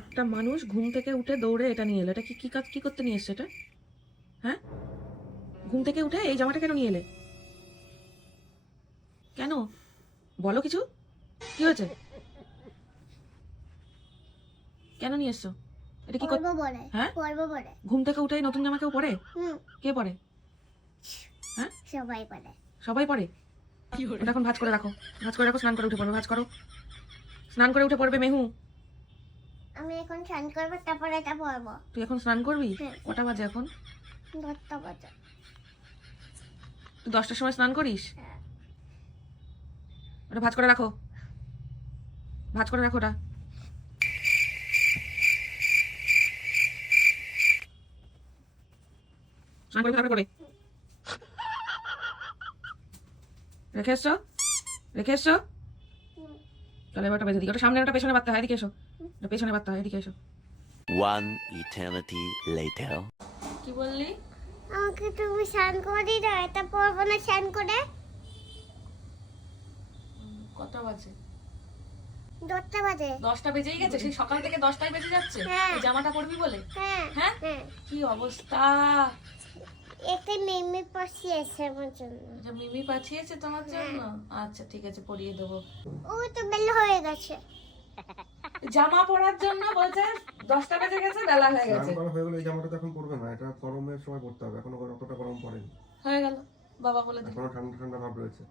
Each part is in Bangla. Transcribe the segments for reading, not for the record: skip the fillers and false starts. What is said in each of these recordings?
একটা মানুষ ঘুম থেকে উঠে দৌড়ে এটা নিয়ে এলো। এটা কি কি কাজ কি করতে নিয়ে এসছে এটা? হ্যাঁ, ঘুম থেকে উঠে এই জামাটা কেন নিয়ে এলে? কেন বলো কিছু, কি হয়েছে? কেন নিয়ে এসছো? এটা কি পরবো বলে। হ্যাঁ, পরবো বলে। ঘুম থেকে উঠে নতুন জামা কেউ পরে? কে পরে? হ্যাঁ, সবাই বলে। সবাই পরে। ওটা এখন ভাঁজ করে রাখো, ভাঁজ করে রাখো, স্নান করে উঠে পড়বে। ভাঁজ করো, স্নান করে উঠে পড়বে মেহু। আমি এখন স্নান করবো, তারপরে এটা পরবো। তুই এখন স্নান করবি? হ্যাঁ। কটা বাজে এখন? 10টা বাজে। তুই 10টার সময় স্নান করিস? হ্যাঁ। ওটা ভাঁজ করে রাখো, ভাঁজ করে রাখো ওটা। স্নান করে তারপরে করে রেখে এসছো, রেখে এসছো। তাহলে এবার ওটা বেঁধে দিই। ওটা সামনে ওটা পেছনে বাঁধতে হয়, এদিকে এসো। ওটা পেছনে বাঁধতে হয়, এদিকে এসো। One eternity later. কি বললি? আমাকে তুমি স্নান করে দাও, এটা পরবো না স্নান করে। কটা বাজে? 10টা বাজে। 10টা বেজেই গেছে? সেই সকাল থেকে 10টাই বেজে যাচ্ছে হ্যাঁ। এই জামাটা পরবি বলে? হ্যাঁ। হ্যাঁ, হ্যাঁ। কি অবস্থা! একটা মেমে পাশে এসে আমার জন্য। আচ্ছা, মিমি পাঠিয়েছে তোমার জন্য? আচ্ছা ঠিক আছে, পরিয়ে দেবো। ও তো বেলা হয়ে গেছে। জামা পরার জন্য বলছে 10টা বেজে গেছে, বেলা হয়ে গেছে। স্নান করা হয়ে গেলে এই জামাটা তো এখন পরবে না, এটা গরমের সময় পরতে হবে, এখনো অতটা গরম পড়েনি, হয়ে গেল, বাবা বলে দিল। এখনো ঠান্ডা ঠান্ডা ভাব রয়েছে,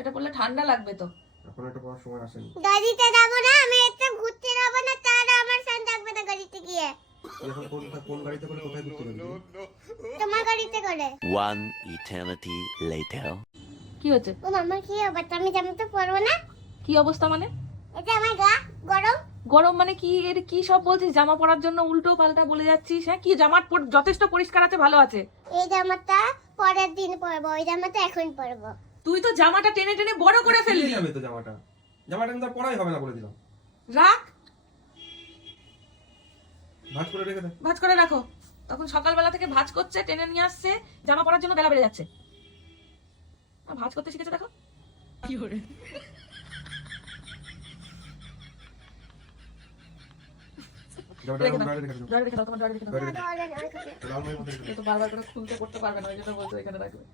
এটা পরলে ঠান্ডা লাগবে তো। এখন এটা পরার সময় আসেনি। গাড়িতে যাবো না, আমি একটা ঘুরতে যাবো না, তার আমার স্নান থাকবে না গাড়িতে গিয়ে। তুই এখন কোন গাড়িতে করে কোথায় ঘুরতে যাবি? তোমার গাড়িতে করে। One eternity later. কি হচ্ছে? ও মামা কি হবে? আমি জামা তো পরবো না। কি অবস্থা মানে? এটা আমার গা গরম। গরম মানে কি? এর কি সব বলছিস? জামা পরার জন্য উল্টো পাল্টা বলে যাচ্ছিস। হ্যাঁ, কি জামা যথেষ্ট পরিষ্কার আছে, ভালো আছে। এই জামাটা পরের দিন পরবো, ওই জামাটা এখন পরবো। তুই তো জামাটা টেনে টেনে বড় করে ফেললি। ফেলে যাবে তো জামাটা, জামাটা কিন্তু আর পরাই হবে না বলে দিলাম। রাখ, ভাঁজ করে রেখে দে। ভাঁজ করে রাখো। তখন সকালবেলা থেকে ভাঁজ করছে, টেনে নিয়ে আসছে, জামা পরার জন্য বেলা বেড়ে যাচ্ছে। ভাঁজ করতে শিখেছে দেখো কি করে। জামাটা রেখে এখন দাও, বাইরে রেখে দে। ড্রয়ারে রেখে দাও, তোমার ড্রয়ারে রেখে দাও। বাইরে রেখে দে। ধরে নাও, এটা আলমারির মধ্যে রেখে দে। এ তো বারবার করে খুলতে করতে পারবে না, ওই জন্য বলছো এখানে রাখবে।